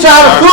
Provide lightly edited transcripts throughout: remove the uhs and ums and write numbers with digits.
400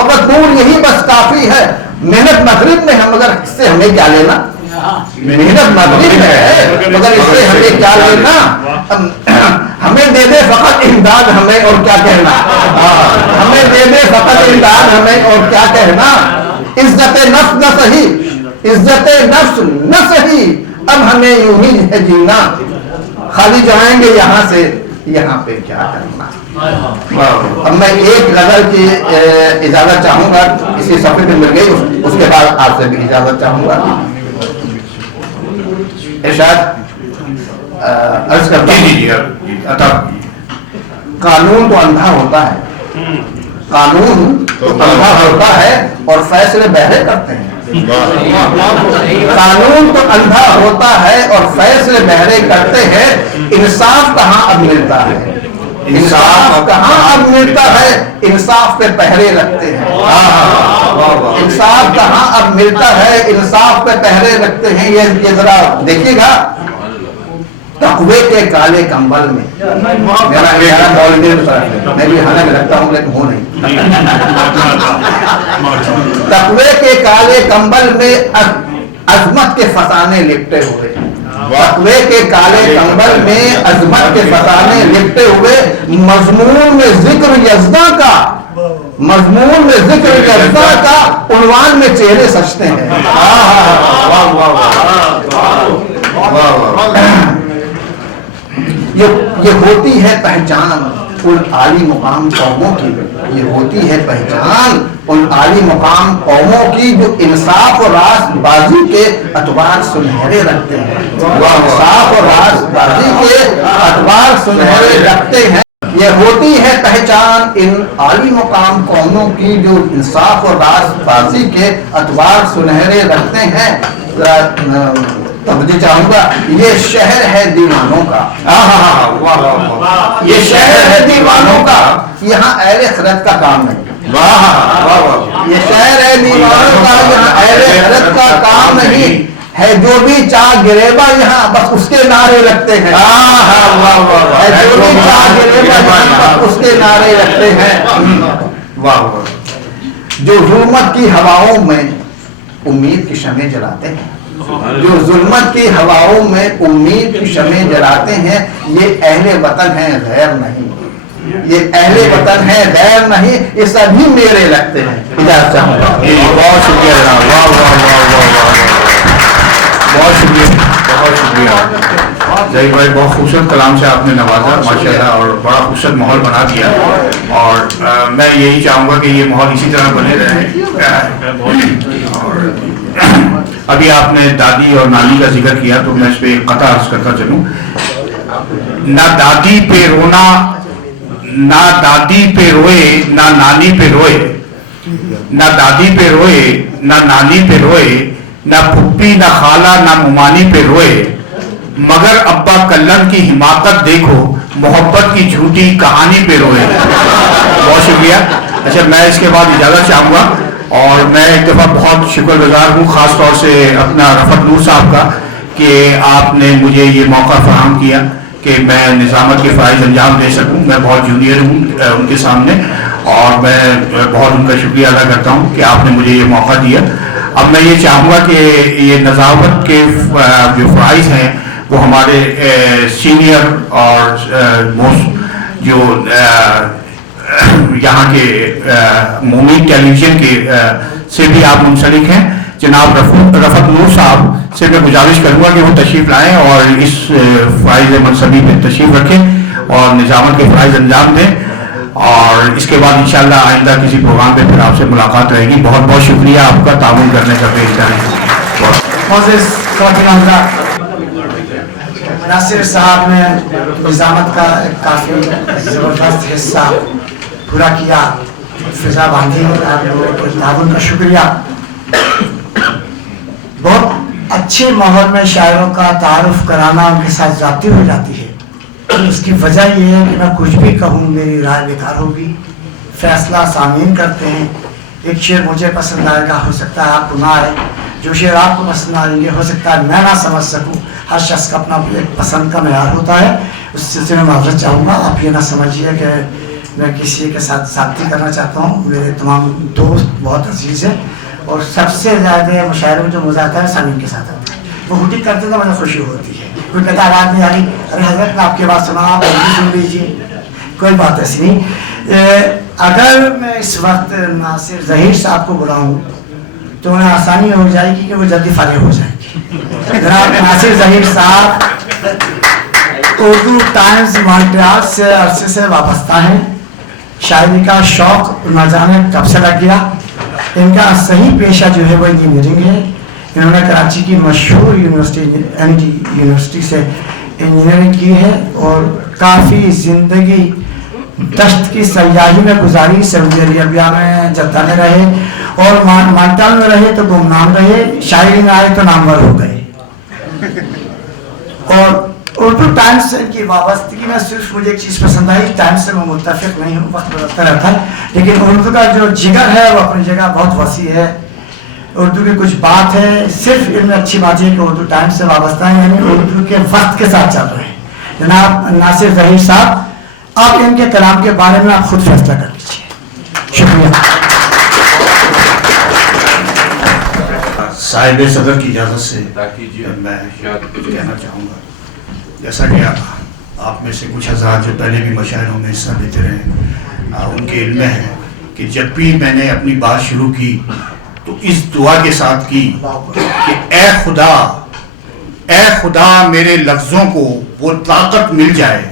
فقط نور یہی بس کافی ہے. محنت مغرب میں ہے مگر اس سے ہمیں کیا لینا؟ محنت مغرب میں ہے مگر اس سے ہمیں کیا لینا؟ ہمیں دے دے فقط امداد ہمیں اور کیا کہنا؟ ہمیں دے دے فقط امداد ہمیں اور کیا کہنا؟ عزت نفس نہ سہی، عزت نفس نہ سہی، اب ہمیں یوں ہی ہے جینا، خالی جائیں گے یہاں سے یہاں پہ کیا کرنا. اب میں ایک غزل کی اجازت چاہوں گا، اسی صفحے پہ مل گئی، اس کے بعد آپ سے بھی اجازت چاہوں گا. ارشاد عرض کرتا ہوں، قانون تو اندھا ہوتا ہے، قانون تو اندھا ہوتا ہے اور فیصلے بہرے کرتے ہیں. قانون تو اندھا ہوتا ہے اور فیصلے بہرے کرتے ہیں، انصاف کہاں اب ملتا ہے، انصاف کہاں اب ملتا ہے، انصاف پہ پہرے رکھتے ہیں. انصاف کہاں اب ملتا ہے، انصاف پہ پہرے رکھتے ہیں. یہ ذرا دیکھیے گا، تقوی کے کالے کمبل میں، میرا میں بھی حالانکہ رکھتا ہوں لیکن ہو نہیں. تقوی کے کالے کمبل میں عظمت کے فسانے لپٹے ہوئے، تقوی کے کالے کمبل میں عظمت کے فسانے لپٹے ہوئے، مضمون میں ذکر یزداں کا، مضمون میں ذکر یزداں کا، عنوان میں چہرے سجتے ہیں. یہ ہوتی ہے پہچان ان عالی مقام قوموں کی، یہ ہوتی ہے پہچان ان عالی مقام قوموں کی جو انصاف اور راست بازی کے اعتبار سنہرے رکھتے ہیں، انصاف اور راست بازی کے اعتبار سنہرے رکھتے ہیں. یہ ہوتی ہے پہچان ان عالی مقام قوموں کی جو انصاف اور راست بازی کے اعتبار سنہرے رکھتے ہیں. توجہ چاہوں گا، یہ شہر ہے دیوانوں کا، یہ شہر ہے دیوانوں کا، یہاں اہل خرد کا کام نہیں. یہ شہر ہے دیوانوں کا، یہاں اہل خرد کا کام نہیں ہے. جو بھی چاہ گریبا یہاں بس اس کے نعرے رکھتے ہیں، جو بھی چاہ گریبا یہاں بس اس کے نعرے رکھتے ہیں. جو ظلمت کی ہواؤں میں امید کی شمع جلاتے ہیں، جو ظلمت کی ہواؤں میں امید کی شمع جلاتے ہیں، یہ اہل وطن ہیں غیر نہیں، یہ اہل وطن ہیں غیر نہیں، یہ سبھی میرے لگتے ہیں. اجازت چاہوں گا. بہت شکریہ جناب، واہ واہ واہ واہ واہ، بہت شکریہ، بہت شکریہ ظہیر بھائی. بہت خوبصورت کلام سے آپ نے نوازا ماشاءاللہ، اور بڑا خوبصورت ماحول بنا دیا. اور میں یہی چاہوں گا کہ یہ ماحول اسی طرح بنے رہے. اور ابھی آپ نے دادی اور نانی کا ذکر کیا تو میں اس پہ ایک قطع عرض کرتا چلوں. نہ دادی پہ رونا، نہ دادی پہ روئے، نہ نانی پہ روئے، نہ دادی پہ روئے، نہ نانی پہ روئے، نہ پھپھی نہ خالہ نہ ممانی پہ روئے، مگر ابا کلن کی حماقت دیکھو، محبت کی جھوٹی کہانی پہ روئے. بہت شکریہ. اچھا، میں اس کے بعد اجازت چاہوں گا، اور میں ایک دفعہ بہت شکر گزار ہوں خاص طور سے اپنا رفعت نور صاحب کا کہ آپ نے مجھے یہ موقع فراہم کیا کہ میں نظامت کے فرائض انجام دے سکوں. میں بہت جونیئر ہوں ان کے سامنے، اور میں بہت ان کا شکریہ ادا کرتا ہوں کہ آپ نے مجھے یہ موقع دیا. اب میں یہ چاہوں گا کہ یہ نظامت کے جو فرائض ہیں وہ ہمارے سینئر اور جو یہاں کے مومی ٹیلی ویژن کے سے بھی آپ منسلک ہیں، جناب رفعت نور صاحب سے میں گزارش کروں گا کہ وہ تشریف لائیں اور اس فرائض منصبی پہ تشریف رکھیں اور نظامت کے فرائض انجام دیں. اور اس کے بعد انشاءاللہ آئندہ کسی پروگرام پہ پھر آپ سے ملاقات رہے گی. بہت بہت شکریہ آپ کا تعاون کرنے کا پیش کریں. ناصر صاحب نے نظامت کا ایک کافی زبردست حصہ پورا کیا، فضا باندھی، آپ لوگوں کے تعاون کا شکریہ. بہت اچھے ماحول میں شاعروں کا تعارف کرانا ان کے ساتھ ذاتی ہو جاتی ہے. اس کی وجہ یہ ہے کہ میں کچھ بھی کہوں میری رائے بیکار ہوگی، فیصلہ سامعین کرتے ہیں. ایک شعر مجھے پسند آئے گا، ہو سکتا ہے آپ کو نہ آئے، جو شعر آپ کو پسند آئیں گے ہو سکتا ہے میں نہ سمجھ سکوں. ہر شخص کا اپنا ایک پسند کا معیار ہوتا ہے. اس سلسلے میں معذرت چاہوں گا، آپ یہ نہ سمجھیے کہ میں کسی کے ساتھ ذاتی کرنا چاہتا ہوں. میرے تمام دوست بہت عزیز ہیں اور سب سے زیادہ مشاعرے میں جو مزہ آتا ہے سامعین کے ساتھ آتا ہے. وہ ہوٹی کرتے تو مجھے خوشی ہوتی ہے. کوئی کہتا آواز نہیں آ رہی, ارے حضرت نے آپ کی بات سنا, آپ بھی سن لیجیے. کوئی بات ایسی نہیں. اگر میں اس وقت ناصر ظہیر صاحب کو بلاؤں تو انہیں آسانی ہو جائے گی کہ وہ جلدی فارغ ہو جائیں گے. جناب ناصر ظہیر صاحب اردو ٹائمز مونٹریال سے عرصے سے وابستہ ہیں. شاعری کا شوق نہ جانے کب سے لگ گیا. ان کا صحیح پیشہ جو ہے وہ انجینئرنگ ہے. انہوں نے کراچی کی مشہور یونیورسٹی یونیورسٹی سے انجینئرنگ کی ہے اور کافی زندگی دشت کی سیاحی میں گزاری. سعودی عربیہ میں جدہ میں رہے اور مانٹال میں رہے تو گمنام رہے, شاعری میں آئے تو نامور ہو گئے. اور اردو ٹائمز سے ان کی وابستگی میں صرف مجھے ایک چیز پسند آئی, ٹائمز سے میں متفق نہیں ہوں, وقت بدلتا رہتا ہے, لیکن اردو کا جو جگر ہے وہ اپنی جگہ بہت وسیع ہے. اردو کی کچھ بات ہے, صرف ان میں اچھی بات ہے کہ اردو ٹائمز سے وابستہ ہیں, یعنی اردو کے وقت کے ساتھ چل رہے ہیں. جناب ناصر ظہیر صاحب, آپ ان کے کلام کے بارے میں آپ خود فیصلہ کر لیجیے. شکریہ. صاحب صدر کی اجازت سے میں کچھ کہنا چاہوں گا. جیسا کہ آپ میں سے کچھ حضرات جو پہلے بھی مشاعروں میں حصہ لیتے رہے, ان کے علم ہے کہ جب بھی میں نے اپنی بات شروع کی تو اس دعا کے ساتھ کی کہ اے خدا میرے لفظوں کو وہ طاقت مل جائے,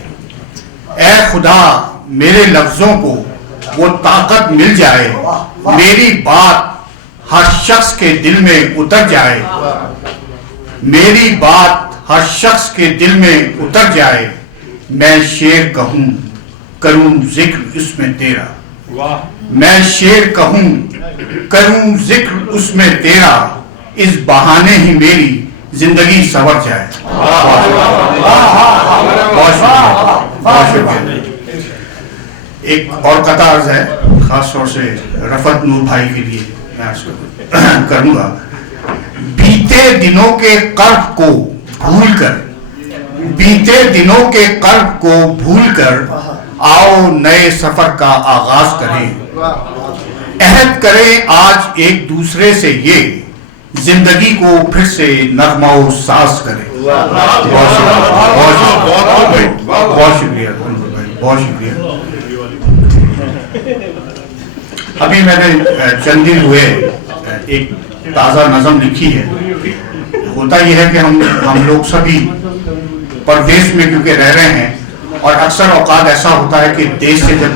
اے خدا میرے لفظوں کو وہ طاقت مل جائے, میری بات ہر شخص کے دل میں اتر جائے, میری بات ہر شخص کے دل میں اتر جائے, میں شعر کہوں کروں ذکر اس میں تیرا, میں شعر کہوں کروں ذکر اس میں تیرا, اس بہانے ہی میری زندگی سنور جائے. بہت شکریہ. ایک اور قطع عرض ہے خاص طور سے رفعت نور بھائی کے لیے میں عرض کروں گا. بیتے دنوں کے قرب کو بھول کر, بیتے دنوں کے قرب کو بھول کر آؤ نئے سفر کا آغاز کریں, عہد کریں آج ایک دوسرے سے یہ زندگی کو پھر سے نغمہ و ساز کریں. بہت شکریہ, بہت شکریہ. ابھی میں نے چند دن ہوئے ایک تازہ نظم لکھی ہے. ہوتا یہ ہے کہ ہم لوگ سبھی پردیش میں کیونکہ رہ رہے ہیں اور اکثر اوقات ایسا ہوتا ہے کہ دیش سے جب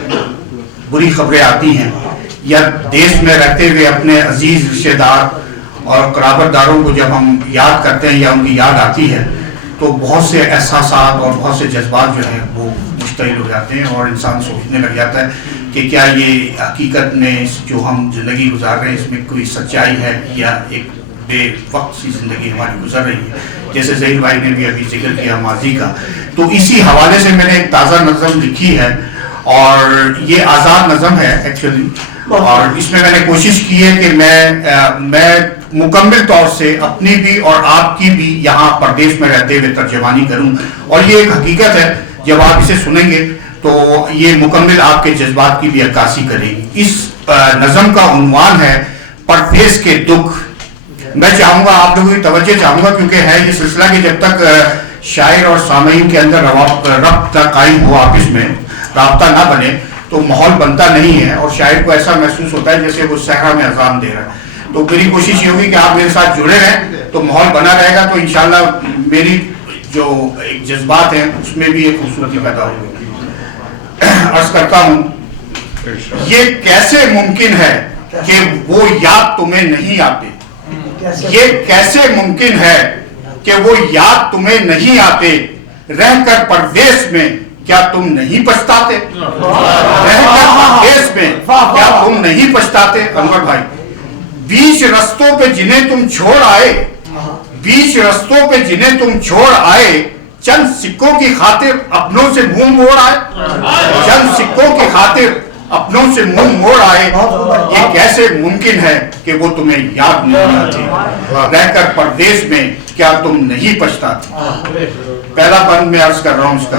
بری خبریں آتی ہیں یا دیش میں رہتے ہوئے اپنے عزیز رشتہ دار اور قرابت داروں کو جب ہم یاد کرتے ہیں یا ان کی یاد آتی ہے تو بہت سے احساسات اور بہت سے جذبات جو ہیں وہ مشتعل ہو جاتے ہیں اور انسان سوچنے لگ جاتا ہے کہ کیا یہ حقیقت میں جو ہم زندگی گزار رہے ہیں اس میں کوئی سچائی ہے یا ایک بے وقت سی زندگی ہماری گزر رہی ہے. جیسے ظہیر بھائی نے بھی ابھی ذکر کیا ماضی کا, تو اسی حوالے سے میں نے ایک تازہ نظم لکھی ہے اور یہ آزاد نظم ہے ایکچولی, اور اس میں نے کوشش کی ہے کہ میں مکمل طور سے اپنی بھی اور آپ کی بھی یہاں پردیش میں رہتے ہوئے ترجمانی کروں, اور یہ ایک حقیقت ہے جب آپ اسے سنیں گے تو یہ مکمل آپ کے جذبات کی بھی عکاسی کرے گی. اس نظم کا عنوان ہے پردیش کے دکھ. میں چاہوں گا آپ لوگوں کی توجہ چاہوں گا کیونکہ ہے یہ سلسلہ کہ جب تک شاعر اور سامعین کے اندر ربط قائم ہو, آپس میں رابطہ نہ بنے تو ماحول بنتا نہیں ہے اور شاعر کو ایسا محسوس ہوتا ہے جیسے وہ صحرا میں اذان دے رہا ہے. تو میری کوشش یہ ہوگی کہ آپ میرے ساتھ جڑے رہیں تو ماحول بنا رہے گا, تو انشاءاللہ میری جو ایک جذبات ہیں اس میں بھی ایک خوبصورتی پیدا ہوگی. عرض کرتا ہوں, یہ کیسے ممکن ہے کہ وہ یاد تمہیں نہیں آتے, یہ کیسے ممکن ہے کہ وہ یاد تمہیں نہیں آتے, رہ کر پردیش میں کیا تم نہیں پچھتاتے, رہ کر پردیش میں کیا تم نہیں پچھتاتے. انور بھائی, بیچ رستوں پہ جنہیں تم چھوڑ آئے, بیچ رستوں پہ جنہیں تم چھوڑ آئے, چند سکوں کی خاطر اپنوں سے منہ موڑ آئے, چند سکوں کی خاطر اپنوں سے منہ موڑ آئے, یہ کیسے ممکن ہے کہ وہ تمہیں یاد نہیں آتے, رہ کر پردیش میں کیا تم نہیں پچھتاتے. پہلا بند میں عرض کر رہا ہوں اس کا.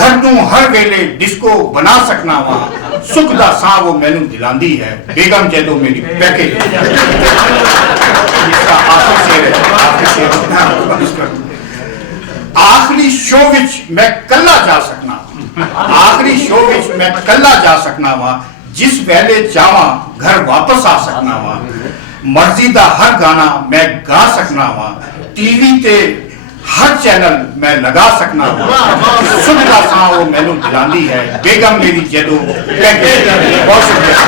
گھر نوں ہر ویلے ڈسکو بنا سکنا وا سکھ دا ساں وہ مینوں دلاندی ہے بیگم جدوں میری پیکج آخری شو وچ میں کلا جا سکنا آخری شو وچ میں کلا جا سکنا وا جس ویلے جاواں گھر واپس آ سکنا وا مرضی دا ہر گانا میں گا سکنا وا ٹی وی تے ہر چینل میں لگا سکنا وا سن دا ساں وہ مینوں دلاندی ہے بیگم میری جدوں پیکج بہت شکریہ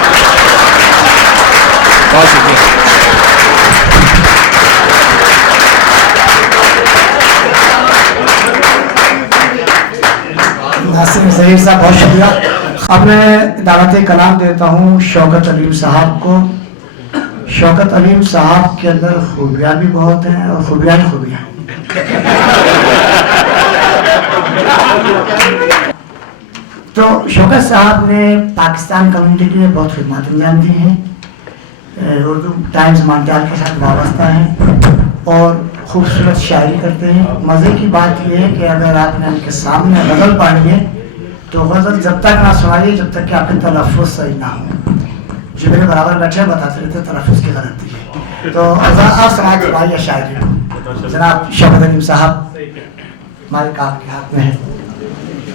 بہت شکریہ ناصر ظہیر صاحب بہت شکریہ. اب میں دعوت کلام دیتا ہوں شوکت علیم صاحب کو. شوکت علیم صاحب کے اندر خوبیاں بھی بہت ہیں اور خوبیاں ہی خوبیاں. تو شوکت صاحب نے پاکستان کمیونٹی کے لیے بہت خدمات انجام دی ہیں. اردو ٹائمز مانٹال کے ساتھ وابستہ ہیں اور خوبصورت شاعری کرتے ہیں. مزے کی بات یہ ہے کہ اگر آپ نے ان کے سامنے غزل پڑھی ہے تو غزل جب تک نہ سنائیے جب تک کہ آپ کے تلفظ صحیح نہ ہو. جو میرے برابر بیٹھے بتاتے رہتے تلفظ کی غلطی ہے. تو آپ سماعت فرمائیے شاعری کو. جناب شوکت علیم صاحب مائک آپ کے ہاتھ میں ہے.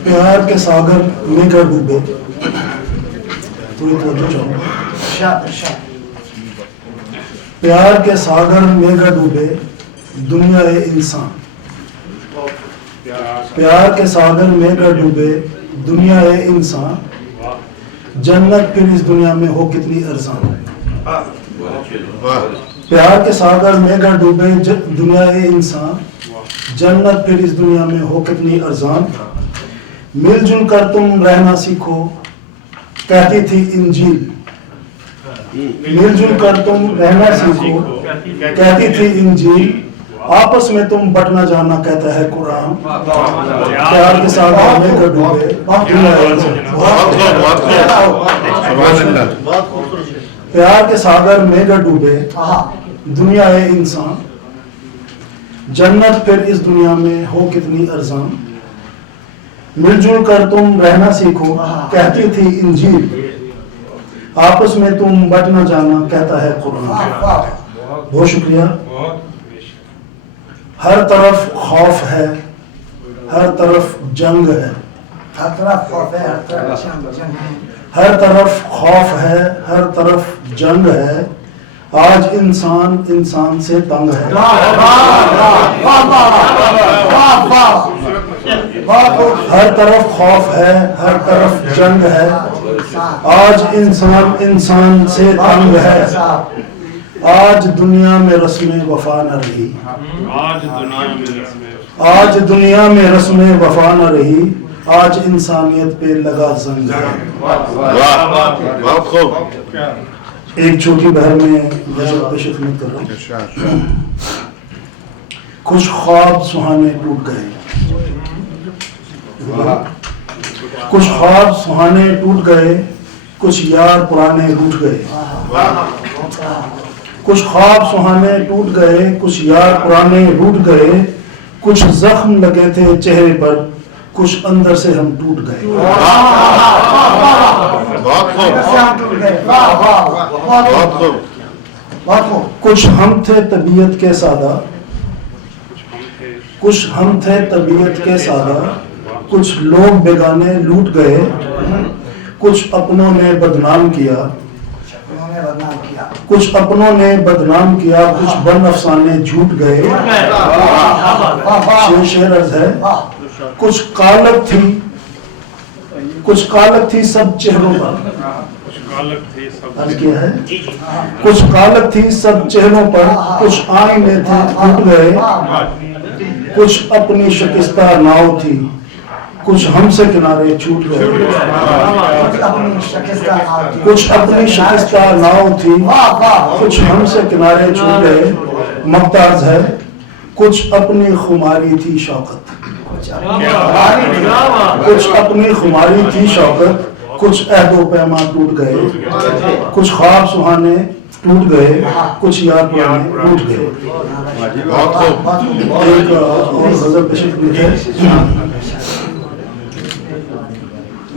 پیار کے ساگر میں کر ڈوبے پوری توجہ چاہوں. پیار کے ساگر میں کر ڈوبے دنیا انسان. پیار کے ساگر میں کر ڈوبے دنیا انسان. جنت پھر اس دنیا میں ہو کتنی ارزاں. پیار کے ساگر میں کر ڈوبے دنیا انسان. جنت پھر اس دنیا میں ہو کتنی ارزاں. مل جل کر تم رہنا سیکھو کہتی تھی انجیل. مل جل کر تم رہنا سیکھو کہتی تھی انجیل. آپس میں تم بٹنا جانا کہتا ہے قرآن. پیار کے ساگر میں کر ڈوبے پیار کے ساگر میں کر ڈوبے دنیا انسان. جنت پھر اس دنیا میں ہو کتنی ارزاں. مل جل کر تم رہنا سیکھو کہتی تھی انجیل. آپس میں تم بٹنا جانا کہتا ہے قرآن. بہت شکریہ. ہر طرف خوف ہے ہر طرف جنگ ہے. ہر طرف خوف ہے ہر طرف جنگ ہے. ہر طرف خوف ہے ہر طرف جنگ ہے. آج انسان انسان سے تنگ ہے. ہر طرف خوف ہے ہر طرف جنگ ہے. آج انسان انسان سے تنگ ہے. آج دنیا میں رسم وفا نہ رہی. آج دنیا میں رسم وفا نہ رہی. آج انسانیت پہ لگا زنگ ہے. ایک چھوٹی بہر میں غزل پیش خدمت کر رہا ہوں. کچھ خواب سہانے ٹوٹ گئے. کچھ خواب سہانے ٹوٹ گئے. کچھ یار پرانے روٹھ گئے. کچھ خواب سہانے ٹوٹ گئے. کچھ یار پرانے روٹھ گئے. کچھ زخم لگے تھے چہرے پر. کچھ اندر سے ہم ٹوٹ گئے. کچھ ہم تھے طبیعت کے سادہ. کچھ ہم تھے طبیعت کے سادہ. کچھ لوگ بیگانے لوٹ گئے. کچھ اپنوں نے بدنام کیا. کچھ اپنوں نے بدنام کیا. کچھ بن افسانے جھوٹ گئے. شعر عرض ہے. کچھ قالب تھی سب چہروں پر. کیا ہے کچھ قالب تھی سب چہروں پر. کچھ آئینے تھے ٹوٹ گئے. کچھ اپنی شکستہ ناؤ تھی. کچھ ہم سے کنارے چھوٹ گئے. کچھ اپنی شکستہ ناؤ تھی. کچھ ہم سے کنارے چھوٹ گئے. ممتاز ہے. کچھ اپنی خماری تھی شوقت. کچھ اپنی خماری تھی شوقت. کچھ عہد و پیمان ٹوٹ گئے. کچھ خواب سہانے ٹوٹ گئے. کچھ یاد پرانے ٹوٹ گئے. ایک اور غزل پیش خدمت ہے.